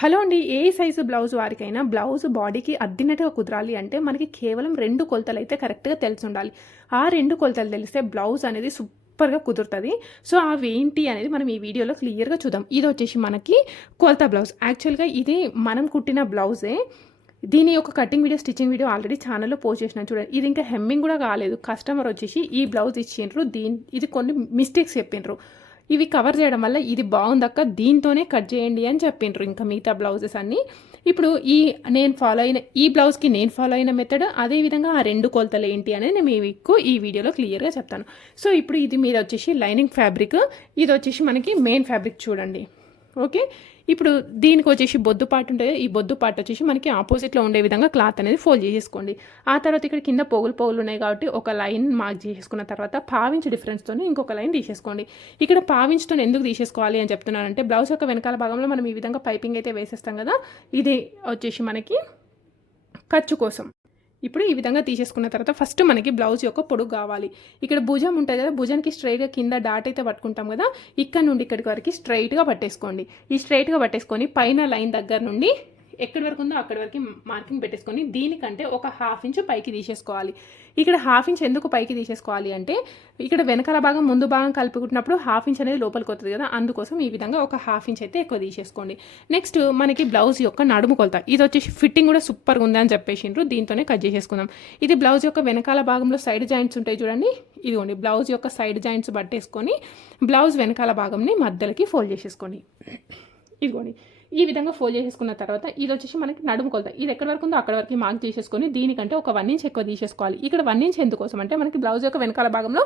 Hello అండి ఏ size blouse వారికైనా బ్లౌజ్ బాడీకి అద్దినట్టుగా కుదరాలి అంటే మనకి కేవలం రెండు కొలతలు అయితే కరెక్ట్గా తెలిసి ఉండాలి ఆ రెండు కొలతలు తెలిస్తే బ్లౌజ్ అనేది సూపర్గా కుదురుతుంది. సో అవి ఏంటి అనేది మనం ఈ వీడియోలో క్లియర్గా చూద్దాం. ఇది వచ్చేసి మనకి కొలత బ్లౌజ్. యాక్చువల్గా ఇది మనం కుట్టిన బ్లౌజే. దీని యొక్క cutting video stitching video already ఛానల్లో పోస్ట్ చేసిన చూడండి. ఇది ఇంకా హెమ్మింగ్ కూడా కాలేదు. కస్టమర్ వచ్చేసి ఈ బ్లౌజ్ ఇచ్చిండ్రు. దీని ఇది కొన్ని మిస్టేక్స్ చెప్పిండ్రు. ఇవి కవర్ చేయడం వల్ల ఇది బాగుందక్క దీంతోనే కట్ చేయండి అని చెప్పిండ్రు. ఇంకా మిగతా బ్లౌజెస్ అన్నీ. ఇప్పుడు ఈ నేను ఫాలో అయిన ఈ బ్లౌజ్కి నేను ఫాలో అయిన మెథడ్ అదేవిధంగా ఆ రెండు కొలతలు ఏంటి అనేది నేను మీకు ఈ వీడియోలో క్లియర్గా చెప్తాను. సో ఇప్పుడు ఇది మీద వచ్చేసి లైనింగ్ ఫ్యాబ్రిక్ ఇది వచ్చేసి మనకి మెయిన్ ఫ్యాబ్రిక్ చూడండి. ఓకే? ఇప్పుడు దీనికి వచ్చేసి బొద్దు పాటు ఉంటుంది. ఈ బొద్దు పాటు వచ్చేసి మనకి ఆపోజిట్లో ఉండే విధంగా క్లాత్ అనేది ఫోల్డ్ చేసేసుకోండి. ఆ తర్వాత ఇక్కడ కింద పోగులు పోగులు ఉన్నాయి కాబట్టి ఒక లైన్ మార్క్ చేసేసుకున్న తర్వాత పావించి డిఫరెన్స్తో ఇంకొక లైన్ తీసేసుకోండి. ఇక్కడ పావించుతో ఎందుకు తీసేసుకోవాలి అని చెప్తున్నానంటే బ్లౌజ్ యొక్క వెనకాల భాగంలో మనం ఈ విధంగా పైపింగ్ అయితే వేసేస్తాం కదా ఇది వచ్చేసి మనకి ఖర్చు కోసం. ఇప్పుడు ఈ విధంగా తీసేసుకున్న తర్వాత ఫస్ట్ మనకి బ్లౌజ్ యొక్క పొడుగు కావాలి. ఇక్కడ భుజం ఉంటుంది కదా భుజానికి స్ట్రైట్గా కింద డాట్ అయితే పట్టుకుంటాం కదా ఇక్కడ నుండి ఇక్కడికి వరకు స్ట్రైట్గా పట్టేసుకోండి. ఈ స్ట్రైట్గా పట్టేసుకొని పైన లైన్ దగ్గర నుండి ఎక్కడి వరకు ఉందో అక్కడి వరకు మార్కింగ్ పెట్టేసుకొని దీనికంటే ఒక హాఫ్ ఇంచ్ పైకి తీసేసుకోవాలి. ఇక్కడ హాఫ్ ఇంచ్ ఎందుకు పైకి తీసేసుకోవాలి అంటే ఇక్కడ వెనకాల భాగం ముందు భాగం కలుపుకుంటున్నప్పుడు హాఫ్ ఇంచ్ అనేది లోపలికి వస్తుంది కదా అందుకోసం ఈ విధంగా ఒక హాఫ్ ఇంచ్ అయితే ఎక్కువ తీసేసుకోండి. నెక్స్ట్ మనకి బ్లౌజ్ యొక్క నడుము కొలత. ఇది వచ్చేసి ఫిట్టింగ్ కూడా సూపర్గా ఉంది అని చెప్పేసిండ్రు. దీంతోనే కట్ చేసేసుకుందాం. ఇది బ్లౌజ్ యొక్క వెనకాల భాగంలో సైడ్ జాయింట్స్ ఉంటాయి చూడండి. ఇదిగోండి బ్లౌజ్ యొక్క సైడ్ జాయింట్స్ పట్టేసుకొని బ్లౌజ్ వెనకాల భాగంని మధ్యలోకి ఫోల్డ్ చేసేసుకోండి. ఇదిగోండి. ఈ విధంగా ఫోల్డ్ చేసేసుకున్న తర్వాత ఇది వచ్చేసి మనకి నడుము కొలత. ఇది ఎక్కడి వరకు ఉందో అక్కడ వరకు మార్క్ చేసేసుకొని దీనికంటే ఒక వన్ ఇంచ్ ఎక్కువ తీసేసుకోవాలి. ఇక్కడ వన్ ఇంచ్ ఎందుకోసం అంటే మనకి బ్లౌజ్ యొక్క వెనకాల భాగంలో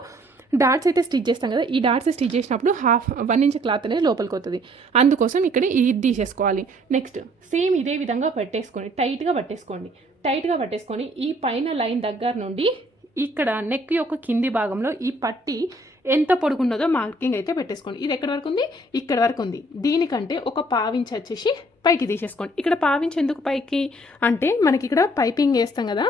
డాట్స్ అయితే స్టిచ్ చేస్తాం కదా ఈ డాట్స్ స్టిచ్ చేసినప్పుడు హాఫ్ వన్ ఇంచ్ క్లాత్ అనేది లోపలికి వస్తుంది అందుకోసం ఇక్కడ ఇది తీసేసుకోవాలి. నెక్స్ట్ సేమ్ ఇదే విధంగా పట్టేసుకోండి. టైట్గా పట్టేసుకోండి. టైట్గా పట్టేసుకొని ఈ పైన లైన్ దగ్గర నుండి ఇక్కడ నెక్ యొక్క కింది భాగంలో ఈ పట్టి ఎంత పొడుగున్నదో మార్కింగ్ అయితే పెట్టేసుకోండి. ఇది ఎక్కడి వరకు ఉంది? ఇక్కడ వరకు ఉంది. దీనికంటే ఒక పావించి వచ్చేసి పైకి తీసేసుకోండి. ఇక్కడ పావించి ఎందుకు పైకి? అంటే మనకి ఇక్కడ పైపింగ్ వేస్తాం కదా.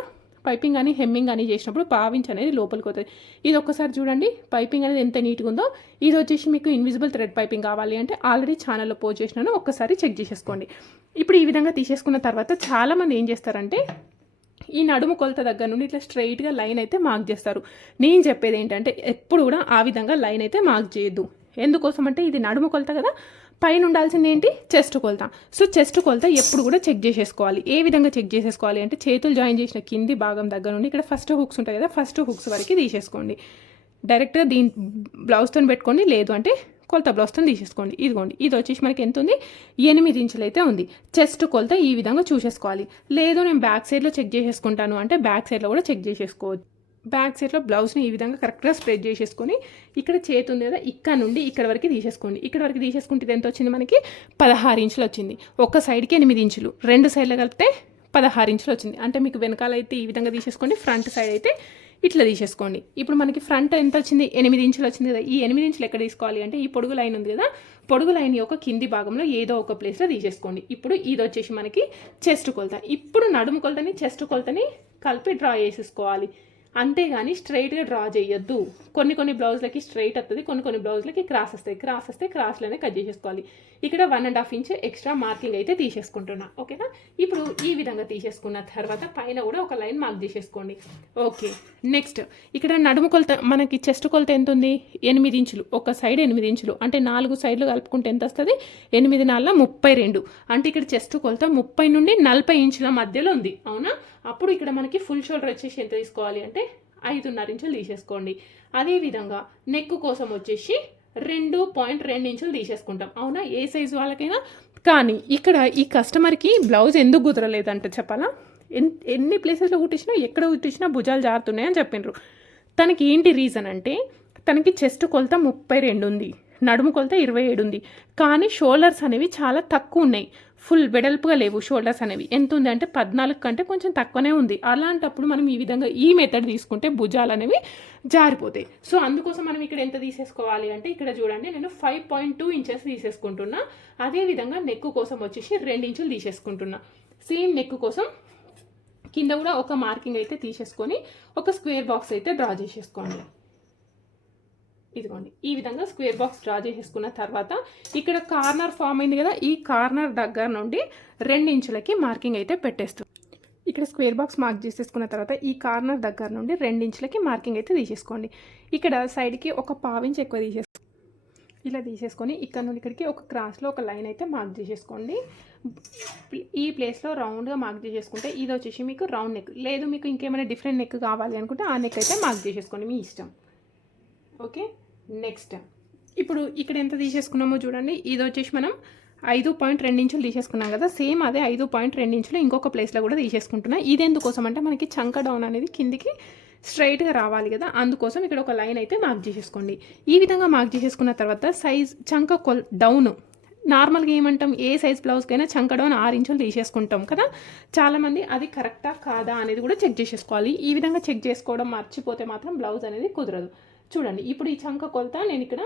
పైపింగ్ కానీ హెమ్మింగ్ కానీ చేసినప్పుడు పావించ్ అనేది లోపలికి వస్తుంది ఇది ఒక్కసారి చూడండి. పైపింగ్ అనేది ఎంత నీట్గా ఉందో. ఇది వచ్చేసి మీకు ఇన్విజిబుల్ థ్రెడ్ పైపింగ్ కావాలి అంటే ఆల్రెడీ ఛానల్లో పోస్ట్ చేసినాను. ఒక్కసారి చెక్ చేసేసుకోండి. ఇప్పుడు ఈ విధంగా తీసేసుకున్న తర్వాత చాలామంది ఏం చేస్తారంటే ఈ నడుము కొలత దగ్గర నుండి ఇట్లా స్ట్రైట్గా లైన్ అయితే మార్క్ చేస్తారు. నేను చెప్పేది ఏంటంటే ఎప్పుడు కూడా ఆ విధంగా లైన్ అయితే మార్క్ చేయొద్దు. ఎందుకోసం అంటే ఇది నడుము కొలత కదా పైన ఉండాల్సింది ఏంటి? చెస్ట్ కొలత. సో చెస్ట్ కొలత ఎప్పుడు కూడా చెక్ చేసేసుకోవాలి. ఏ విధంగా చెక్ చేసేసుకోవాలి అంటే చేతులు జాయిన్ చేసిన కింది భాగం దగ్గర నుండి ఇక్కడ ఫస్ట్ హుక్స్ ఉంటాయి కదా ఫస్ట్ హుక్స్ వరకు తీసేసుకోండి. డైరెక్ట్గా దీని బ్లౌజ్తో పెట్టుకోండి లేదు అంటే కొలత బ్లౌజ్తో తీసేసుకోండి. ఇదిగోండి ఇది వచ్చేసి మనకి ఎంత ఉంది? ఎనిమిది ఇంచులు అయితే ఉంది. చెస్ట్ కొలత ఈ విధంగా చూసేసుకోవాలి. లేదు నేను బ్యాక్ సైడ్లో చెక్ చేసేసుకుంటాను అంటే బ్యాక్ సైడ్లో కూడా చెక్ చేసేసుకోవచ్చు. బ్యాక్ సైడ్లో బ్లౌజ్ని ఈ విధంగా కరెక్ట్గా స్ప్రెడ్ చేసేసుకొని ఇక్కడ చేతి ఉంది కదా ఇక్కడ నుండి ఇక్కడ వరకు తీసేసుకోండి. ఇక్కడ వరకు తీసేసుకుంటే ఇది ఎంత వచ్చింది మనకి? పదహారు ఇంచులు వచ్చింది. ఒక సైడ్కి ఎనిమిది ఇంచులు. రెండు సైడ్లో కలిపితే పదహారు ఇంచులు వచ్చింది. అంటే మీకు వెనకాల అయితే ఈ విధంగా తీసేసుకోండి ఫ్రంట్ సైడ్ అయితే ఇట్లా తీసేసుకోండి. ఇప్పుడు మనకి ఫ్రంట్ ఎంత వచ్చింది? ఎనిమిది ఇంచులు వచ్చింది కదా. ఈ ఎనిమిది ఇంచులు ఎక్కడ తీసుకోవాలి అంటే ఈ పొడుగు లైన్ ఉంది కదా. పొడుగు లైన్ యొక్క కింది భాగంలో ఏదో ఒక ప్లేస్లో తీసేసుకోండి. ఇప్పుడు ఇది వచ్చేసి మనకి చెస్ట్ కొలత. ఇప్పుడు నడుము కొలతని చెస్ట్ కొలతని కలిపి డ్రా చేసేసుకోవాలి. అంతేగాని స్ట్రైట్గా డ్రా చేయొద్దు. కొన్ని కొన్ని బ్లౌజ్లకి స్ట్రైట్ వస్తుంది కొన్ని కొన్ని బ్లౌజ్లకి క్రాస్ వస్తాయి. క్రాస్ వస్తే క్రాస్లోనే కట్ చేసేసుకోవాలి. ఇక్కడ one and half inch extra marking అయితే తీసేసుకుంటున్నా. ఓకేనా ఇప్పుడు ఈ విధంగా తీసేసుకున్న తర్వాత పైన కూడా ఒక లైన్ మార్క్ చేసేసుకోండి. ఓకే నెక్స్ట్ ఇక్కడ నడుము కొలత మనకి చెస్ట్ కొలత ఎంత ఉంది ఎనిమిది ఇంచులు. ఒక సైడ్ ఎనిమిది ఇంచులు. అంటే నాలుగు సైడ్లు కలుపుకుంటే ఎంత వస్తుంది? ఎనిమిది నాలుగు ముప్పై రెండు. అంటే ఇక్కడ చెస్ట్ కొలత ముప్పై నుండి నలభై ఇంచుల మధ్యలో ఉంది. అవునా? అప్పుడు ఇక్కడ మనకి ఫుల్ షోల్డర్ వచ్చేసి ఎంత తీసుకోవాలి అంటే ఐదున్నర ఇంచులు తీసేసుకోండి. అదేవిధంగా నెక్ కోసం వచ్చేసి రెండు పాయింట్ రెండు ఇంచులు తీసేసుకుంటాం. అవునా? ఏ సైజు వాళ్ళకైనా. కానీ ఇక్కడ ఈ కస్టమర్కి బ్లౌజ్ ఎందుకు కుదరలేదంటే చెప్పాలా? ఎన్ ఎన్ని ప్లేసెస్లో కుట్టించినా ఎక్కడ కుట్టించినా భుజాలు జారుతున్నాయని చెప్పిండ్రు తనకి ఏంటి రీజన్ అంటే తనకి చెస్ట్ కొలత ముప్పై రెండు ఉంది. నడుము కొలత ఇరవై ఏడు ఉంది. కానీ షోల్డర్స్ అనేవి చాలా తక్కువ ఉన్నాయి. ఫుల్ వెడల్పుగా లేవు షోల్డర్స్ అనేవి. ఎంత ఉంది అంటే పద్నాలుగు కంటే కొంచెం తక్కువనే ఉంది. అలాంటప్పుడు మనం ఈ విధంగా ఈ మెథడ్ తీసుకుంటే భుజాలు అనేవి జారిపోతాయి. సో అందుకోసం మనం ఇక్కడ ఎంత తీసేసుకోవాలి అంటే ఇక్కడ చూడండి నేను ఫైవ్ పాయింట్ టూ ఇంచెస్ తీసేసుకుంటున్నా. అదేవిధంగా నెక్ కోసం వచ్చేసి రెండు ఇంచులు తీసేసుకుంటున్నా. సేమ్ నెక్ కోసం కింద కూడా ఒక మార్కింగ్ అయితే తీసేసుకొని ఒక స్క్వేర్ బాక్స్ అయితే డ్రా చేసేసుకోండి. ఇదిగోండి ఈ విధంగా స్క్వేర్ బాక్స్ డ్రా చేసేసుకున్న తర్వాత ఇక్కడ కార్నర్ ఫామ్ అయింది కదా ఈ కార్నర్ దగ్గర నుండి రెండు ఇంచులకి మార్కింగ్ అయితే పెట్టేస్తుంది ఇక్కడ స్క్వేర్ బాక్స్ మార్క్ చేసేసుకున్న తర్వాత ఈ కార్నర్ దగ్గర నుండి రెండించులకి మార్కింగ్ అయితే తీసేసుకోండి. ఇక్కడ సైడ్కి ఒక పావించి ఎక్కువ తీసేసుకో ఇలా తీసేసుకొని ఇక్కడ నుండి ఇక్కడికి ఒక క్రాస్లో ఒక లైన్ అయితే మార్క్ చేసేసుకోండి. ఈ ప్లేస్లో రౌండ్గా మార్క్ చేసేసుకుంటే ఇది వచ్చేసి మీకు రౌండ్ నెక్ లేదు మీకు ఇంకేమైనా డిఫరెంట్ నెక్ కావాలి అనుకుంటే ఆ నెక్ అయితే మార్క్ చేసేసుకోండి మీ ఇష్టం. ఓకే? నెక్స్ట్ ఇప్పుడు ఇక్కడ ఎంత తీసేసుకున్నామో చూడండి. ఇది వచ్చేసి మనం ఐదు పాయింట్ రెండు ఇంచులు తీసేసుకున్నాం కదా. సేమ్ అదే ఐదు పాయింట్ రెండు ఇంచులు ఇంకొక ప్లేస్లో కూడా తీసేసుకుంటున్నా. ఇది ఎందుకోసం అంటే మనకి చంక డౌన్ అనేది కిందికి స్ట్రైట్గా రావాలి కదా. అందుకోసం ఇక్కడ ఒక లైన్ అయితే మార్క్ చేసేసుకోండి. ఈ విధంగా మార్క్ చేసేసుకున్న తర్వాత సైజ్ చంక కొల్ డౌన్ నార్మల్గా ఏమంటాం? ఏ సైజ్ బ్లౌజ్కైనా చంక డౌన్ ఆరు ఇంచులు తీసేసుకుంటాం కదా. చాలామంది అది కరెక్టా కాదా అనేది కూడా చెక్ చేసేసుకోవాలి. ఈ విధంగా చెక్ చేసుకోవడం మర్చిపోతే మాత్రం బ్లౌజ్ అనేది కుదరదు. చూడండి ఇప్పుడు ఈ చంక కొలత నేను ఇక్కడ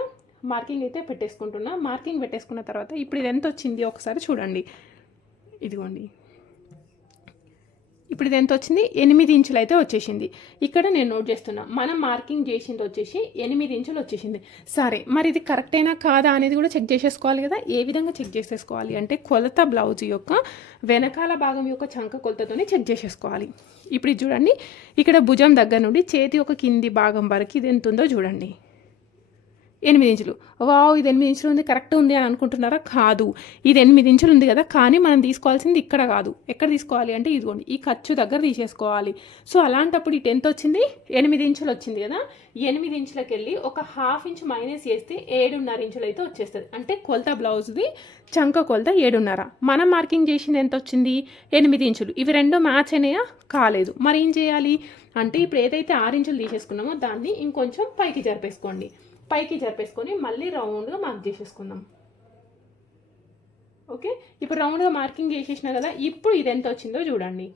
మార్కింగ్ అయితే పెట్టేసుకుంటున్నా. మార్కింగ్ పెట్టేసుకున్న తర్వాత ఇప్పుడు ఇది ఎంత వచ్చింది ఒకసారి చూడండి. ఇదిగోండి. ఇప్పుడు ఇది ఎంత వచ్చింది? ఎనిమిది ఇంచులు అయితే వచ్చేసింది. ఇక్కడ నేను నోట్ చేస్తున్నా. మనం మార్కింగ్ చేసింది వచ్చేసి ఎనిమిది ఇంచులు వచ్చేసింది. సరే మరి ఇది కరెక్ట్ అయినా కాదా అనేది కూడా చెక్ చేసేసుకోవాలి కదా. ఏ విధంగా చెక్ చేసేసుకోవాలి? అంటే కొలత బ్లౌజ్ యొక్క వెనకాల భాగం యొక్క చంక కొలతతోనే చెక్ చేసేసుకోవాలి. ఇప్పుడు ఇది చూడండి. ఇక్కడ భుజం దగ్గర నుండి చేతి ఒక కింది భాగం వరకు ఇది ఎంత ఉందో చూడండి. ఎనిమిది ఇంచులు. వావ్ ఇది ఎనిమిది ఇంచులు ఉంది కరెక్ట్ ఉంది అని అనుకుంటున్నారా? కాదు. ఇది ఎనిమిది ఇంచులు ఉంది కదా కానీ మనం తీసుకోవాల్సింది ఇక్కడ కాదు. ఎక్కడ తీసుకోవాలి అంటే ఇదిగోండి ఈ ఖర్చు దగ్గర తీసేసుకోవాలి. సో అలాంటప్పుడు ఇటు ఎంత వచ్చింది ఎనిమిది ఇంచులు వచ్చింది కదా ఎనిమిది ఇంచులకి వెళ్ళి ఒక హాఫ్ ఇంచ్ మైనస్ చేస్తే ఏడున్నర ఇంచులు అయితే వచ్చేస్తుంది. అంటే కొలత బ్లౌజ్ది చంక కొలత ఏడున్నర. మనం మార్కింగ్ చేసింది ఎంత వచ్చింది? ఎనిమిది ఇంచులు. ఇవి రెండు మ్యాచ్ అయినాయా? కాలేదు. మరి ఏం చేయాలి? అంటే ఇప్పుడు ఏదైతే ఆరు ఇంచులు తీసేసుకున్నామో దాన్ని ఇంకొంచెం పైకి జరిపేసుకోండి. పైకి జరిపేసుకొని మళ్ళీ రౌండ్గా మార్క్ చేసేసుకుందాం. ఓకే? ఇప్పుడు రౌండ్గా మార్కింగ్ చేసేసిన కదా ఇప్పుడు ఇది ఎంత వచ్చిందో చూడండి.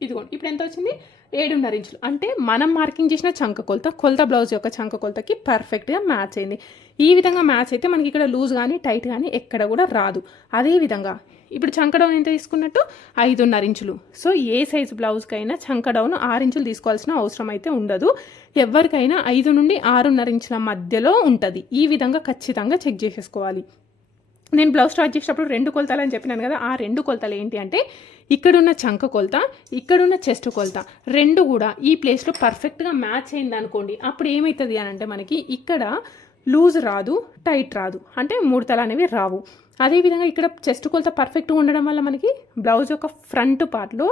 ఇదిగోండి ఇప్పుడు ఎంత వచ్చింది? ఏడున్నర ఇంచులు. అంటే మనం మార్కింగ్ చేసిన చంక కొలత కొలత బ్లౌజ్ యొక్క చంక కొలతకి పర్ఫెక్ట్గా మ్యాచ్ అయింది. ఈ విధంగా మ్యాచ్ అయితే మనకి ఇక్కడ లూజ్ కానీ టైట్ కానీ ఎక్కడ కూడా రాదు. అదే విధంగా ఇప్పుడు చంక డౌన్ ఎంత తీసుకున్నట్టు? ఐదున్నర ఇంచులు. సో ఏ సైజు బ్లౌజ్కైనా చంక డౌన్ ఆరు ఇంచులు తీసుకోవాల్సిన అవసరం అయితే ఉండదు. ఎవరికైనా ఐదు నుండి ఆరున్నర ఇంచుల మధ్యలో ఉంటుంది. ఈ విధంగా ఖచ్చితంగా చెక్ చేసేసుకోవాలి. నేను బ్లౌజ్ స్టార్ట్ చేసినప్పుడు రెండు కొలతలు అని చెప్పినాను కదా ఆ రెండు కొలతలు ఏంటి అంటే ఇక్కడున్న చంక కొలత ఇక్కడున్న చెస్ట్ కొలత రెండు కూడా ఈ ప్లేస్లో పర్ఫెక్ట్గా మ్యాచ్ అయింది అనుకోండి. అప్పుడు ఏమవుతుంది అని అంటే మనకి ఇక్కడ లూజ్ రాదు టైట్ రాదు. అంటే ముడతలు అనేవి రావు. అదేవిధంగా ఇక్కడ చెస్ట్ కొలత పర్ఫెక్ట్గా ఉండడం వల్ల మనకి బ్లౌజ్ యొక్క ఫ్రంట్ పార్ట్లో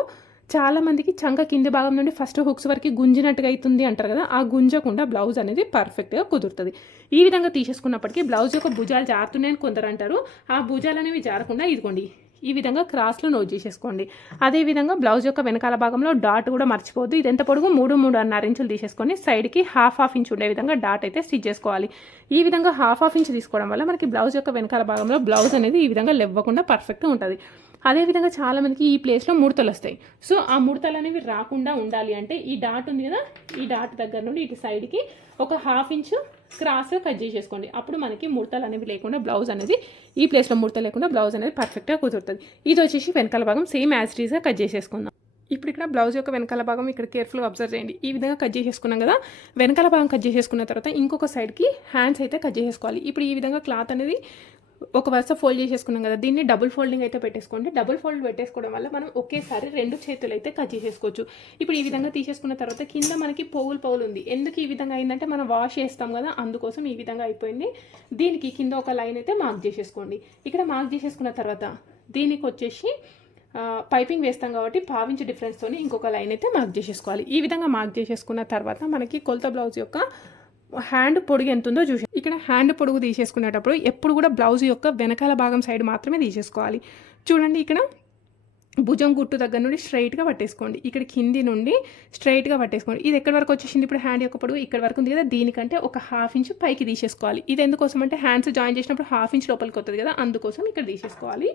చాలా మందికి చంక కింది భాగం నుండి ఫస్ట్ హుక్స్ వరకు గుంజినట్టుగా అవుతుంది అంటారు కదా ఆ గుంజకుండా బ్లౌజ్ అనేది పర్ఫెక్ట్గా కుదురుతుంది. ఈ విధంగా తీసేసుకున్నప్పటికీ బ్లౌజ్ యొక్క భుజాలు జారుతున్నాయని కొందరు అంటారు. ఆ భుజాలు అనేవి జారకుండా ఇదిగోండి ఈ విధంగా క్రాస్లో నోట్ చేసేసుకోండి. అదేవిధంగా బ్లౌజ్ యొక్క వెనకాల భాగంలో డాట్ కూడా మర్చిపోవద్దు. ఇది ఎంత పొడుగు? మూడు మూడున్నర ఇంచులు తీసేసుకొని సైడ్కి హాఫ్ హాఫ్ ఇంచ్ ఉండే విధంగా డాట్ అయితే స్టిచ్ చేసుకోవాలి. ఈ విధంగా హాఫ్ హాఫ్ ఇంచ్ తీసుకోవడం వల్ల మనకి బ్లౌజ్ యొక్క వెనకాల భాగంలో బ్లౌజ్ అనేది ఈ విధంగా లెవ్వకుండా పర్ఫెక్ట్గా ఉంటుంది. అదేవిధంగా చాలామందికి ఈ ప్లేస్లో ముడతలు వస్తాయి. సో ఆ ముడతలు అనేవి రాకుండా ఉండాలి అంటే ఈ డాట్ ఉంది కదా ఈ డాట్ దగ్గర నుండి ఇటు సైడ్కి ఒక హాఫ్ ఇంచ్ క్రాస్ కట్ చేసేసుకోండి. అప్పుడు మనకి ముడతలు అనేవి లేకుండా బ్లౌజ్ అనేది ఈ ప్లేస్లో ముడత లేకుండా బ్లౌజ్ అనేది పర్ఫెక్ట్గా కుదురుతుంది. ఇది వచ్చేసి వెనకాల భాగం సేమ్ యాజ్ కట్ చేసేసుకుందాం. ఇప్పుడు ఇక్కడ బ్లౌజ్ యొక్క వెనకాల భాగం ఇక్కడ కేర్ఫుల్గా అబ్జర్వ్ చేయండి. ఈ విధంగా కట్ చేసేసుకున్నాం కదా వెనకాల భాగం కట్ చేసేసుకున్న తర్వాత ఇంకొక సైడ్కి హ్యాండ్స్ అయితే కట్ చేసేసుకోవాలి. ఇప్పుడు ఈ విధంగా క్లాత్ అనేది ఒక వరుస ఫోల్డ్ చేసేసుకున్నాం కదా దీన్ని డబుల్ ఫోల్డింగ్ అయితే పెట్టేసుకోండి. డబుల్ ఫోల్డ్ పెట్టేసుకోవడం వల్ల మనం ఒకేసారి రెండు చేతులు అయితే కట్ చేసేసుకోవచ్చు. ఇప్పుడు ఈ విధంగా తీసేసుకున్న తర్వాత కింద మనకి పోగులు పోగులు ఉంది. ఎందుకు ఈ విధంగా అయిందంటే మనం వాష్ చేస్తాం కదా అందుకోసం ఈ విధంగా అయిపోయింది. దీనికి కింద ఒక లైన్ అయితే మార్క్ చేసేసుకోండి. ఇక్కడ మార్క్ చేసేసుకున్న తర్వాత దీనికి వచ్చేసి పైపింగ్ వేస్తాం కాబట్టి పావించి డిఫరెన్స్తోని ఇంకొక లైన్ అయితే మార్క్ చేసేసుకోవాలి. ఈ విధంగా మార్క్ చేసేసుకున్న తర్వాత మనకి కొలత బ్లౌజ్ యొక్క హ్యాండ్ పొడిగి ఎంత ఉందో చూసి ఇక్కడ హ్యాండ్ పొడుగు తీసేసుకునేటప్పుడు ఎప్పుడు కూడా బ్లౌజ్ యొక్క వెనకాల భాగం సైడ్ మాత్రమే తీసేసుకోవాలి. చూడండి ఇక్కడ భుజం గుట్టు దగ్గర నుండి స్ట్రైట్గా పట్టేసుకోండి. ఇక్కడ కింది నుండి స్ట్రైట్గా పట్టేసుకోండి. ఇది ఎక్కడి వరకు వచ్చేసింది ఇప్పుడు హ్యాండ్ యొక్క పొడుగు? ఇక్కడ వరకు ఉంది కదా దీనికంటే ఒక హాఫ్ ఇంచ్ పైకి తీసేసుకోవాలి. ఇది ఎందుకోసం అంటే హ్యాండ్స్ జాయిన్ చేసినప్పుడు హాఫ్ ఇంచ్ లోపలికి వస్తుంది కదా అందుకోసం ఇక్కడ తీసేసుకోవాలి.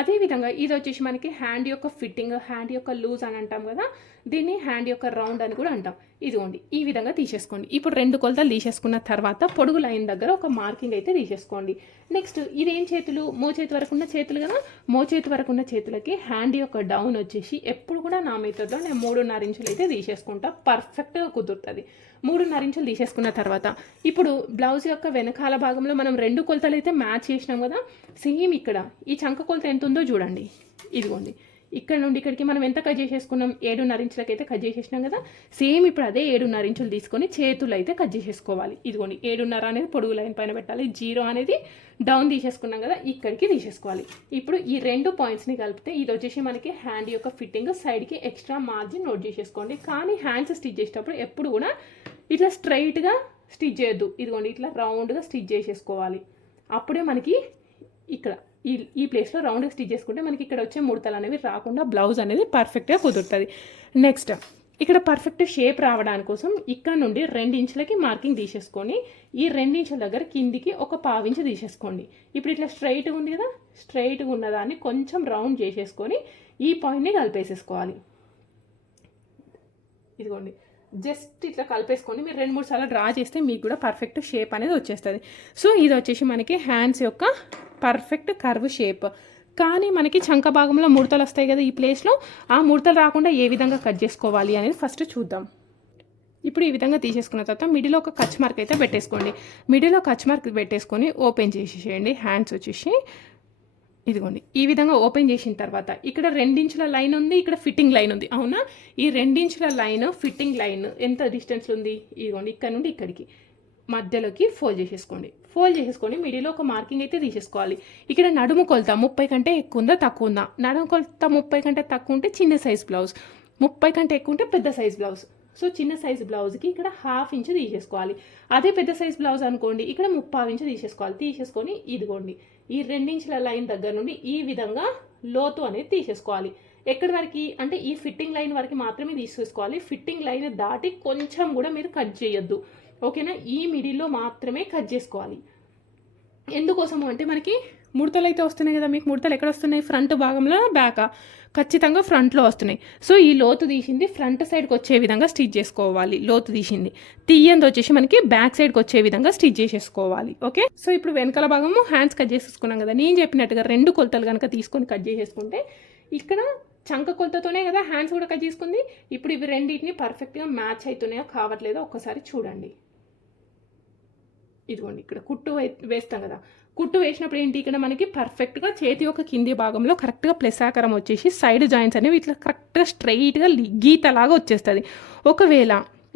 అదేవిధంగా ఇది వచ్చేసి మనకి హ్యాండ్ యొక్క ఫిట్టింగ్ హ్యాండ్ యొక్క లూజ్ అని అంటాం కదా దీన్ని హ్యాండ్ యొక్క రౌండ్ అని కూడా అంటాం. ఇదిగోండి ఈ విధంగా తీసేసుకోండి. ఇప్పుడు రెండు కొలతలు తీసేసుకున్న తర్వాత పొడుగు లైన్ దగ్గర ఒక మార్కింగ్ అయితే తీసేసుకోండి. నెక్స్ట్ ఇదేం చేతులు? మోచేతి వరకు ఉన్న చేతులు కదా? మోచేతి వరకు ఉన్న చేతులకి హ్యాండ్ యొక్క డౌన్ వచ్చేసి ఎప్పుడు కూడా నా మెథడ్లో నేను మూడున్నర ఇంచులు అయితే తీసేసుకుంటా. పర్ఫెక్ట్గా కుదురుతుంది. మూడున్నర ఇంచులు తీసేసుకున్న తర్వాత ఇప్పుడు బ్లౌజ్ యొక్క వెనకాల భాగంలో మనం రెండు కొలతలు అయితే మ్యాచ్ చేసినాం కదా? సేమ్ ఇక్కడ. ఈ చంక కొలత ఎంత ఉందో చూడండి. ఇదిగోండి. ఇక్కడ నుండి ఇక్కడికి మనం ఎంత కట్ చేసేసుకున్నాం? ఏడున్నర ఇంచులకైతే అయితే కట్ చేసేసినాం కదా? సేమ్ ఇప్పుడు అదే ఏడున్నర ఇంచులు తీసుకొని చేతులు అయితే కట్ చేసేసుకోవాలి. ఇదిగోండి ఏడున్నర అనేది పొడుగు లైన్ పైన పెట్టాలి. జీరో అనేది డౌన్ తీసేసుకున్నాం కదా ఇక్కడికి తీసేసుకోవాలి. ఇప్పుడు ఈ రెండు పాయింట్స్ని కలిపితే ఇది వచ్చేసి మనకి హ్యాండ్ యొక్క ఫిట్టింగ్ సైడ్కి ఎక్స్ట్రా మార్జిన్ నోట్ చేసేసుకోండి. కానీ హ్యాండ్స్ స్టిచ్ చేసేటప్పుడు ఎప్పుడు కూడా ఇట్లా స్ట్రైట్గా స్టిచ్ చేయొద్దు. ఇదిగోండి ఇట్లా రౌండ్గా స్టిచ్ చేసేసుకోవాలి. అప్పుడే మనకి ఇక్కడ ఈ ఈ ప్లేస్లో రౌండ్గా స్టిచ్ చేసుకుంటే మనకి ఇక్కడ వచ్చే ముడతలు అనేవి రాకుండా బ్లౌజ్ అనేది పర్ఫెక్ట్గా కుదురుతుంది. నెక్స్ట్ ఇక్కడ పర్ఫెక్ట్ షేప్ రావడానికి కోసం ఇక్కడ నుండి రెండు ఇంచులకి మార్కింగ్ తీసేసుకొని ఈ రెండించుల దగ్గర కిందికి ఒక పావించు తీసేసుకోండి. ఇప్పుడు ఇట్లా స్ట్రైట్గా ఉంది కదా స్ట్రైట్గా ఉన్నదాన్ని కొంచెం రౌండ్ చేసేసుకొని ఈ పాయింట్ని కలిపేసేసుకోవాలి. ఇదిగోండి. జస్ట్ ఇట్లా కలిపేసుకొని మీరు రెండు మూడు సార్లు డ్రా చేస్తే మీకు కూడా పర్ఫెక్ట్ షేప్ అనేది వచ్చేస్తుంది. సో ఇది వచ్చేసి మనకి హ్యాండ్స్ యొక్క పర్ఫెక్ట్ కర్వ్ షేప్ కానీ మనకి చంక భాగంలో ముడతలు వస్తాయి కదా ఈ ప్లేస్లో ఆ ముడతలు రాకుండా ఏ విధంగా కట్ చేసుకోవాలి అనేది ఫస్ట్ చూద్దాం. ఇప్పుడు ఈ విధంగా తీసేసుకున్న తర్వాత మిడిలో ఒక కచ్ మార్క్ అయితే పెట్టేసుకోండి. మిడిలో కచ్ మార్క్ పెట్టేసుకొని ఓపెన్ చేసేసేయండి. హ్యాండ్స్ వచ్చేసి ఇదిగోండి ఈ విధంగా ఓపెన్ చేసిన తర్వాత ఇక్కడ రెండించుల లైన్ ఉంది ఇక్కడ ఫిట్టింగ్ లైన్ ఉంది. అవునా? ఈ రెండించుల లైన్ ఫిట్టింగ్ లైన్ ఎంత డిస్టెన్స్ ఉంది? ఇదిగోండి ఇక్కడ నుండి ఇక్కడికి. మధ్యలోకి ఫోల్డ్ చేసేసుకోండి. ఫోల్డ్ చేసేసుకొని మిడిలో ఒక మార్కింగ్ అయితే తీసేసుకోవాలి. ఇక్కడ నడుము కొలత ముప్పై కంటే ఎక్కువ ఉందా తక్కువ ఉందా? నడుము కొలత ముప్పై కంటే తక్కువ ఉంటే చిన్న సైజ్ బ్లౌజ్. ముప్పై కంటే ఎక్కువ ఉంటే పెద్ద సైజ్ బ్లౌజ్. సో చిన్న సైజ్ బ్లౌజ్కి ఇక్కడ హాఫ్ ఇంచ్ తీసేసుకోవాలి. అదే పెద్ద సైజ్ బ్లౌజ్ అనుకోండి ఇక్కడ ముప్పావు ఇంచ్ తీసేసుకోవాలి. తీసేసుకొని ఇదిగోండి ఈ రెండించుల లైన్ దగ్గర నుండి ఈ విధంగా లోతు అనేది తీసేసుకోవాలి. ఎక్కడి వరకు? అంటే ఈ ఫిట్టింగ్ లైన్ వరకు మాత్రమే తీసేసుకోవాలి. ఫిట్టింగ్ లైన్ దాటి కొంచెం కూడా మీరు కట్ చేయొద్దు. ఓకేనా? ఈ మిడిల్లో మాత్రమే కట్ చేసుకోవాలి. ఎందుకోసము అంటే మనకి ముడతలు అయితే వస్తున్నాయి కదా మీకు ముడతలు ఎక్కడ వస్తున్నాయి? ఫ్రంట్ భాగంలో బ్యాకా ఖచ్చితంగా ఫ్రంట్లో వస్తున్నాయి. సో ఈ లోతు తీసింది ఫ్రంట్ సైడ్కి వచ్చే విధంగా స్టిచ్ చేసుకోవాలి. లోతు తీసింది. తీయంది వచ్చేసి మనకి బ్యాక్ సైడ్కి వచ్చే విధంగా స్టిచ్ చేసేసుకోవాలి. ఓకే? సో ఇప్పుడు వెనకాల భాగము హ్యాండ్స్ కట్ చేసేసుకున్నాం కదా. నేను చెప్పినట్టుగా రెండు కొలతలు కనుక తీసుకొని కట్ చేసేసుకుంటే ఇక్కడ చంక కొలతతోనే కదా హ్యాండ్స్ కూడా కట్ చేసుకుంది. ఇప్పుడు ఇవి రెండింటిని పర్ఫెక్ట్గా మ్యాచ్ అవుతున్నాయో కావట్లేదో ఒక్కసారి చూడండి. ఇదిగోండి ఇక్కడ కుట్టు వేస్తాం కదా. కుట్టు వేసినప్పుడు ఏంటి? ఇక్కడ మనకి పర్ఫెక్ట్గా చేతి యొక్క కింది భాగంలో కరెక్ట్గా ప్లస్ ఆకారం వచ్చేసి సైడ్ జాయింట్స్ అనేవి ఇట్లా కరెక్ట్గా స్ట్రైట్గా గీతలాగా వచ్చేస్తుంది. ఒకవేళ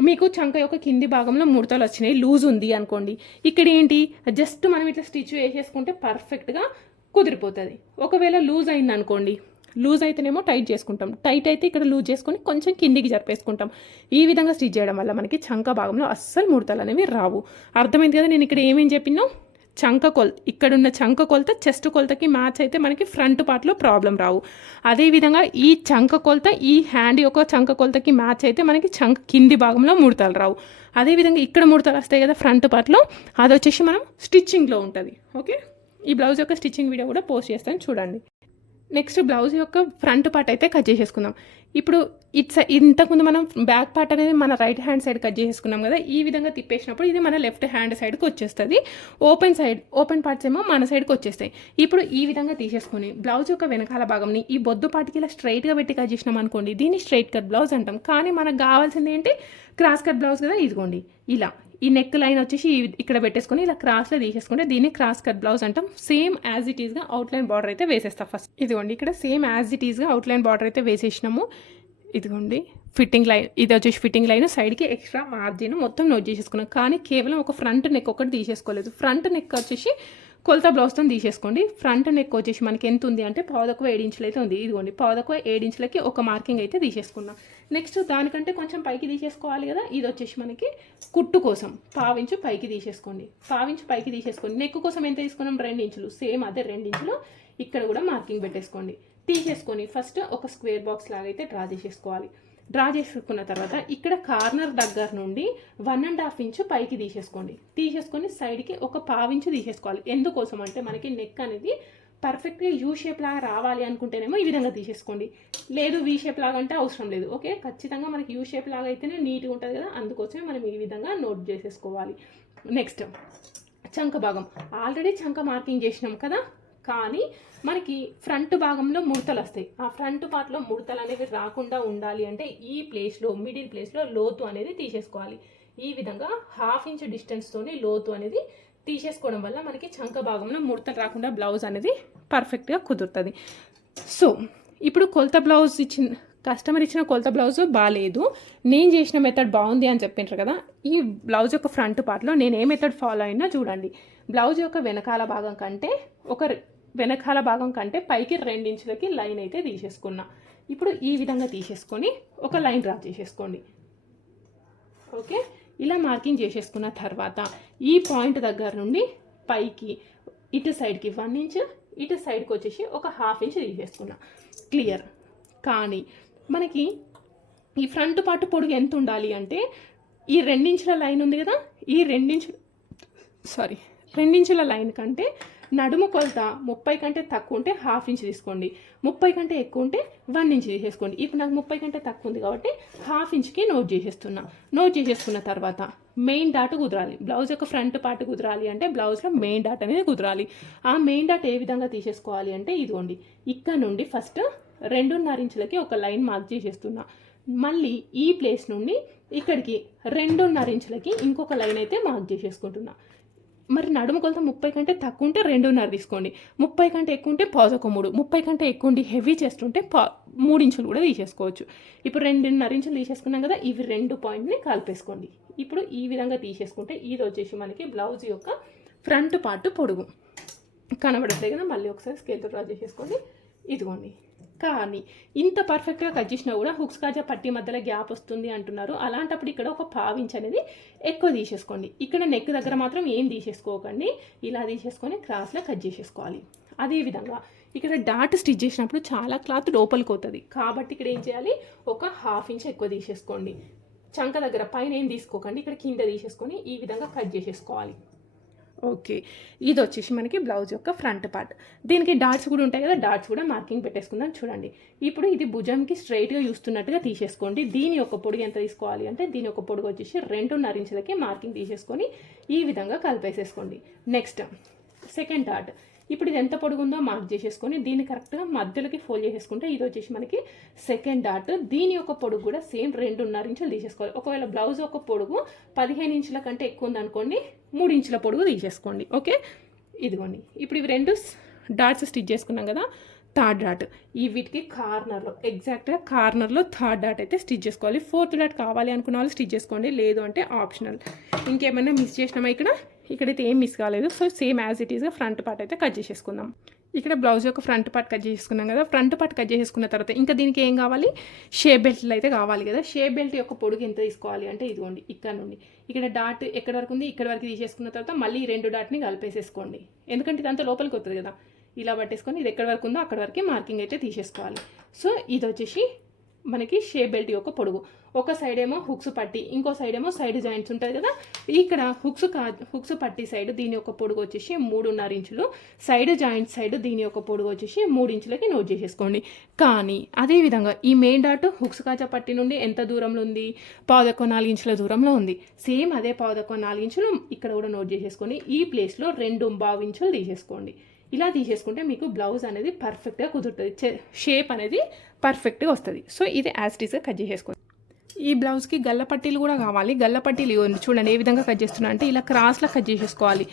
మీకు చంక యొక్క కింది భాగంలో ముడతలు వచ్చినాయి లూజ్ ఉంది అనుకోండి ఇక్కడ ఏంటి? జస్ట్ మనం ఇట్లా స్టిచ్ వేసేసుకుంటే పర్ఫెక్ట్గా కుదిరిపోతుంది. ఒకవేళ లూజ్ అయింది అనుకోండి లూజ్ అయితేనేమో టైట్ చేసుకుంటాం. టైట్ అయితే ఇక్కడ లూజ్ చేసుకొని కొంచెం కిందికి జరిపేసుకుంటాం. ఈ విధంగా స్టిచ్ చేయడం వల్ల మనకి చంక భాగంలో అస్సలు ముడతలు అనేవి రావు. అర్థమైంది కదా నేను ఇక్కడ ఏమేం చెప్పినా చంక కొల్ ఇక్కడున్న చంక కొలత చెస్ట్ కొలతకి మ్యాచ్ అయితే మనకి ఫ్రంట్ పార్ట్లో ప్రాబ్లం రావు. అదేవిధంగా ఈ చంక కొలత ఈ హ్యాండ్ యొక్క చంక కొలతకి మ్యాచ్ అయితే మనకి చంక కింది భాగంలో ముడతలు రావు. అదేవిధంగా ఇక్కడ ముడతలు వస్తాయి కదా ఫ్రంట్ పార్ట్లో అది వచ్చేసి మనం స్టిచ్చింగ్లో ఉంటుంది. ఓకే? ఈ బ్లౌజ్ యొక్క స్టిచ్చింగ్ వీడియో కూడా పోస్ట్ చేస్తాను చూడండి. నెక్స్ట్ బ్లౌజ్ యొక్క ఫ్రంట్ పార్ట్ అయితే కట్ చేసేసుకుందాం. ఇప్పుడు ఇట్స్ ఇంతకుముందు మనం బ్యాక్ పార్ట్ అనేది మన రైట్ హ్యాండ్ సైడ్ కట్ చేసేసుకున్నాం కదా ఈ విధంగా తిప్పేసినప్పుడు ఇది మన లెఫ్ట్ హ్యాండ్ సైడ్కి వచ్చేస్తుంది. ఓపెన్ సైడ్ ఓపెన్ పార్ట్స్ ఏమో మన సైడ్కి వచ్చేస్తాయి. ఇప్పుడు ఈ విధంగా తీసేసుకొని బ్లౌజ్ యొక్క వెనకాల భాగంని ఈ బొద్దు పాటికి ఇలా స్ట్రైట్గా పెట్టి కట్ చేసినాం అనుకోండి దీన్ని స్ట్రైట్ కట్ బ్లౌజ్ అంటాం. కానీ మనకు కావాల్సింది ఏంటి? క్రాస్ కట్ బ్లౌజ్ కదా ఇదిగోండి ఇలా. ఈ నెక్ లైన్ వచ్చేసి ఇక్కడ పెట్టేసుకొని ఇలా క్రాస్లో తీసేసుకుంటే దీన్ని క్రాస్ కట్ బ్లౌజ్ అంటాం. సేమ్ యాజ్ ఇట్ ఈస్గా అవుట్లైన్ బార్డర్ అయితే వేసేస్తాం ఫస్ట్ ఇదిగోండి ఇక్కడ సేమ్ యాజ్ ఇట్ ఈస్గా అవుట్లైన్ బార్డర్ అయితే వేసేసినాము. ఇదిగోండి ఫిట్టింగ్ లైన్ ఇది వచ్చేసి ఫిట్టింగ్ లైన్ సైడ్కి ఎక్స్ట్రా మార్జిన్ మొత్తం నోట్ చేసేసుకున్నాం. కానీ కేవలం ఒక ఫ్రంట్ నెక్ ఒకటి తీసేసుకోలేదు. ఫ్రంట్ నెక్ వచ్చేసి కొలత బ్లౌజ్తో తీసేసుకోండి. ఫ్రంట్ నెక్ వచ్చేసి మనకి ఎంత ఉంది అంటే పావుదక్కువ ఇంచులు అయితే ఉంది. ఇదిగోండి పావుదక్కువ ఏడించులకి ఒక మార్కింగ్ అయితే తీసేసుకున్నాం. నెక్స్ట్ దానికంటే కొంచెం పైకి తీసేసుకోవాలి కదా ఇది వచ్చేసి మనకి కుట్టు కోసం పావించు పైకి తీసేసుకోండి. పావించు పైకి తీసేసుకోండి. నెక్ కోసం ఎంత తీసుకున్నాం? రెండు ఇంచులు. సేమ్ అదే రెండు ఇంచులు. ఇక్కడ కూడా మార్కింగ్ పెట్టేసుకోండి. తీసేసుకొని ఫస్ట్ ఒక స్క్వేర్ బాక్స్ లాగా అయితే డ్రా చేసేసుకోవాలి డ్రా చేసుకున్న తర్వాత ఇక్కడ కార్నర్ దగ్గర నుండి వన్ అండ్ హాఫ్ ఇంచు పైకి తీసేసుకోండి. తీసేసుకొని సైడ్కి ఒక పావించు తీసేసుకోవాలి. ఎందుకోసం అంటే మనకి నెక్ అనేది పర్ఫెక్ట్గా యూ షేప్ లాగా రావాలి అనుకుంటేనేమో ఈ విధంగా తీసేసుకోండి. లేదు వీ షేప్ లాగా అంటే అవసరం లేదు. ఓకే? ఖచ్చితంగా మనకి యూ షేప్ లాగా అయితేనే నీట్గా ఉంటుంది కదా? అందుకోసమే మనం ఈ విధంగా నోట్ చేసేసుకోవాలి. నెక్స్ట్ చంక భాగం. ఆల్రెడీ చంక మార్కింగ్ చేసినాం కదా? కానీ మనకి ఫ్రంట్ భాగంలో ముడతలు వస్తాయి. ఆ ఫ్రంట్ పార్ట్లో ముడతలు అనేవి రాకుండా ఉండాలి అంటే ఈ ప్లేస్లో మిడిల్ ప్లేస్లో లోతు అనేది తీసేసుకోవాలి. ఈ విధంగా హాఫ్ ఇంచ్ డిస్టెన్స్తోని లోతు అనేది తీసేసుకోవడం వల్ల మనకి చంక భాగంలో ముడతలు రాకుండా బ్లౌజ్ అనేది పర్ఫెక్ట్గా కుదురుతుంది. సో ఇప్పుడు కొలత బ్లౌజ్ ఇచ్చిన కస్టమర్ ఇచ్చిన కొలత బ్లౌజ్ బాగాలేదు నేను చేసిన మెథడ్ బాగుంది అని చెప్పింటారు కదా. ఈ బ్లౌజ్ యొక్క ఫ్రంట్ పార్ట్లో నేను ఏ మెథడ్ ఫాలో అయినా చూడండి. బ్లౌజ్ యొక్క వెనకాల భాగం కంటే ఒక వెనకాల భాగం కంటే పైకి రెండించులకి లైన్ అయితే తీసేసుకున్నా. ఇప్పుడు ఈ విధంగా తీసేసుకొని ఒక లైన్ డ్రా చేసేసుకోండి. ఓకే? ఇలా మార్కింగ్ చేసేసుకున్న తర్వాత ఈ పాయింట్ దగ్గర నుండి పైకి ఇటు సైడ్కి వన్ ఇంచ్ ఇటు సైడ్కి వచ్చేసి ఒక హాఫ్ ఇంచ్ తీసేసుకున్నా. క్లియర్? కానీ మనకి ఈ ఫ్రంట్ పార్ట్ పొడుగు ఎంత ఉండాలి అంటే ఈ రెండించుల లైన్ ఉంది కదా? ఈ రెండించు సారీ రెండించుల లైన్ కంటే నడుము కొలత ముప్పై కంటే తక్కువ ఉంటే హాఫ్ ఇంచ్ తీసుకోండి. ముప్పై కంటే ఎక్కువ ఉంటే వన్ ఇంచ్ తీసేసుకోండి. ఇప్పుడు నాకు ముప్పై కంటే తక్కువ ఉంది కాబట్టి హాఫ్ ఇంచ్కి నోట్ చేసేస్తున్నా. నోట్ చేసేసుకున్న తర్వాత మెయిన్ డాట్ కుదరాలి. బ్లౌజ్ యొక్క ఫ్రంట్ పార్ట్ కుదరాలి అంటే బ్లౌజ్లో మెయిన్ డాట్ అనేది కుదరాలి. ఆ మెయిన్ డాట్ ఏ విధంగా తీసేసుకోవాలి అంటే ఇదిగోండి. ఇక్కడ నుండి ఫస్ట్ రెండున్నర ఇంచులకి ఒక లైన్ మార్క్ చేసేస్తున్నా. మళ్ళీ ఈ ప్లేస్ నుండి ఇక్కడికి రెండున్నర ఇంచులకి ఇంకొక లైన్ అయితే మార్క్ చేసేసుకుంటున్నా. మరి నడుము కొలత ముప్పై కంటే తక్కువ ఉంటే రెండున్నర తీసుకోండి. ముప్పై కంటే ఎక్కువ ఉంటే పాజొక మూడు. ముప్పై కంటే ఎక్కువ ఉండి హెవీ చేస్తుంటే పా మూడు ఇంచులు కూడా తీసేసుకోవచ్చు. ఇప్పుడు రెండున్నర ఇంచులు తీసేసుకున్నాం కదా ఇవి రెండు పాయింట్ని కలిపేసుకోండి. ఇప్పుడు ఈ విధంగా తీసేసుకుంటే ఇది వచ్చేసి మనకి బ్లౌజ్ యొక్క ఫ్రంట్ పార్ట్ పొడుగు. కనబడతాయి కదా మళ్ళీ ఒకసారి స్కేల్తో డ్రా చేసేసుకోండి. ఇదిగోండి. కానీ ఇంత పర్ఫెక్ట్గా కట్ చేసినా కూడా హుక్స్ కాజా పట్టి మధ్యలో గ్యాప్ వస్తుంది అంటున్నారు. అలాంటప్పుడు ఇక్కడ ఒక పావించ్ అనేది ఎక్కువ తీసేసుకోండి. ఇక్కడ నెక్ దగ్గర మాత్రం ఏం తీసేసుకోకండి. ఇలా తీసేసుకొని క్రాస్లో కట్ చేసేసుకోవాలి. అదేవిధంగా ఇక్కడ డాట్ స్టిచ్ చేసినప్పుడు చాలా క్లాత్ లోపలికి అవుతుంది కాబట్టి ఇక్కడ ఏం చేయాలి? ఒక హాఫ్ ఇంచ్ ఎక్కువ తీసేసుకోండి. చంక దగ్గర పైన ఏం తీసుకోకండి. ఇక్కడ కింద తీసేసుకొని ఈ విధంగా కట్ చేసేసుకోవాలి. ఓకే. ఇది వచ్చేసి మనకి బ్లౌజ్ యొక్క ఫ్రంట్ పార్ట్. దీనికి డాట్స్ కూడా ఉంటాయి కదా డాట్స్ కూడా మార్కింగ్ పెట్టేసుకుందాం చూడండి. ఇప్పుడు ఇది భుజంకి స్ట్రైట్గా చూస్తున్నట్టుగా తీసేసుకోండి. దీని యొక్క పొడుగు ఎంత తీసుకోవాలి అంటే దీని యొక్క పొడుగు వచ్చేసి రెండున్నర ఇంచులకి మార్కింగ్ తీసేసుకొని ఈ విధంగా కలిపేసేసుకోండి. Next second dot. ఇప్పుడు ఇది ఎంత పొడుగుందో మార్క్ చేసేసుకొని దీన్ని కరెక్ట్గా మధ్యలోకి ఫోల్డ్ చేసేసుకుంటే ఇది వచ్చేసి మనకి సెకండ్ డాట్ దీని యొక్క పొడుగు కూడా సేమ్ రెండున్నర ఇంచులు తీసేసుకోవాలి. ఒకవేళ బ్లౌజ్ ఒక పొడుగు పదిహేను ఇంచుల కంటే ఎక్కువ ఉందనుకోండి మూడు ఇంచుల పొడుగు తీసేసుకోండి. ఓకే? ఇదిగోండి. ఇప్పుడు ఇవి రెండు డాట్స్ స్టిచ్ చేసుకున్నాం కదా థర్డ్ డాట్ ఈ వీటికి కార్నర్లో ఎగ్జాక్ట్గా కార్నర్లో థర్డ్ డాట్ అయితే స్టిచ్ చేసుకోవాలి. ఫోర్త్ డాట్ కావాలి అనుకున్న వాళ్ళు స్టిచ్ చేసుకోండి. లేదు అంటే ఆప్షనల్ ఇంకేమైనా మిస్ చేసినామా ఇక్కడ? ఇక్కడైతే ఏం మిస్ కాలేదు. సో సేమ్ యాజ్ ఇట్ ఈస్గా ఫ్రంట్ పార్ట్ అయితే కట్ చేసేసుకుందాం. ఇక్కడ బ్లౌజ్ యొక్క ఫ్రంట్ పార్ట్ కట్ చేసుకున్నాం కదా. ఫ్రంట్ పార్ట్ కట్ చేసుకున్న తర్వాత ఇంకా దీనికి ఏం కావాలి? షేప్ బెల్ట్లు అయితే కావాలి కదా. షేప్ బెల్ట్ యొక్క పొడుగు ఎంత తీసుకోవాలి అంటే ఇదిగోండి ఇక్కడ నుండి. ఇక్కడ డాట్ ఎక్కడ వరకు ఉంది? ఇక్కడ వరకు తీసేసుకున్న తర్వాత మళ్ళీ రెండు డాట్ని కలిపేసేసుకోండి. ఎందుకంటే ఇదంతా లోపలికి వస్తుంది కదా. ఇలా పట్టేసుకొని ఇది ఎక్కడ వరకు ఉందో అక్కడ వరకు మార్కింగ్ అయితే తీసేసుకోవాలి. సో ఇది వచ్చేసి మనకి షేప్ బెల్ట్ యొక్క పొడుగు. ఒక సైడ్ ఏమో హుక్స్ పట్టి ఇంకో సైడ్ ఏమో సైడ్ జాయింట్స్ ఉంటుంది కదా. ఇక్కడ హుక్స్ కా హుక్స్ పట్టి సైడ్ దీని యొక్క పొడుగు వచ్చేసి మూడున్నర ఇంచులు. సైడ్ జాయింట్ సైడ్ దీని యొక్క పొడుగు వచ్చేసి మూడు ఇంచులకి నోట్ చేసేసుకోండి. కానీ అదేవిధంగా ఈ మెయిన్ డాట్ హుక్స్ కాచా పట్టి నుండి ఎంత దూరంలో ఉంది? పావుదక్కు నాలుగు ఇంచుల దూరంలో ఉంది. సేమ్ అదే పావుదక్కు నాలుగు ఇంచులు ఇక్కడ కూడా నోట్ చేసేసుకొని ఈ ప్లేస్లో రెండు బావు ఇంచులు తీసేసుకోండి. ఇలా తీసేసుకుంటే మీకు బ్లౌజ్ అనేది పర్ఫెక్ట్గా కుదురుతుంది. షేప్ అనేది పర్ఫెక్ట్గా వస్తుంది. సో ఇది యాస్టీస్గా కట్ చేసేసుకోండి. ఈ బ్లౌజ్కి గల్ల పట్టీలు కూడా కావాలి. గల్ల పట్టీలు ఇవ్వండి. చూడండి ఏ విధంగా కట్ చేస్తున్నా అంటే ఇలా క్రాస్లో కట్ చేసేసుకోవాలి.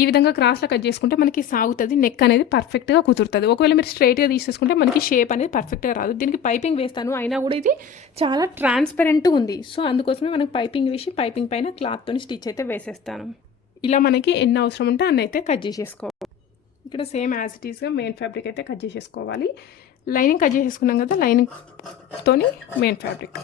ఈ విధంగా క్రాస్లో కట్ చేసుకుంటే మనకి సాగుతుంది నెక్ అనేది పర్ఫెక్ట్గా కుదురుతుంది. ఒకవేళ మీరు స్ట్రైట్గా తీసేసుకుంటే మనకి షేప్ అనేది పర్ఫెక్ట్గా రాదు. దీనికి పైపింగ్ వేస్తాను. అయినా కూడా ఇది చాలా ట్రాన్స్పరెంట్గా ఉంది. సో అందుకోసమే మనకి పైపింగ్ వేసి పైపింగ్ పైన క్లాత్తో స్టిచ్ అయితే వేసేస్తాను. ఇలా మనకి ఎన్ని అవసరం ఉంటే అన్నైతే కట్ చేసేసుకోవాలి. ఇక్కడ సేమ్ యాజ్ ఇట్ ఈస్గా మెయిన్ ఫ్యాబ్రిక్ అయితే కట్ చేసేసుకోవాలి. లైనింగ్ కట్ చేసేసుకున్నాం కదా లైనింగ్తోని మెయిన్ ఫ్యాబ్రిక్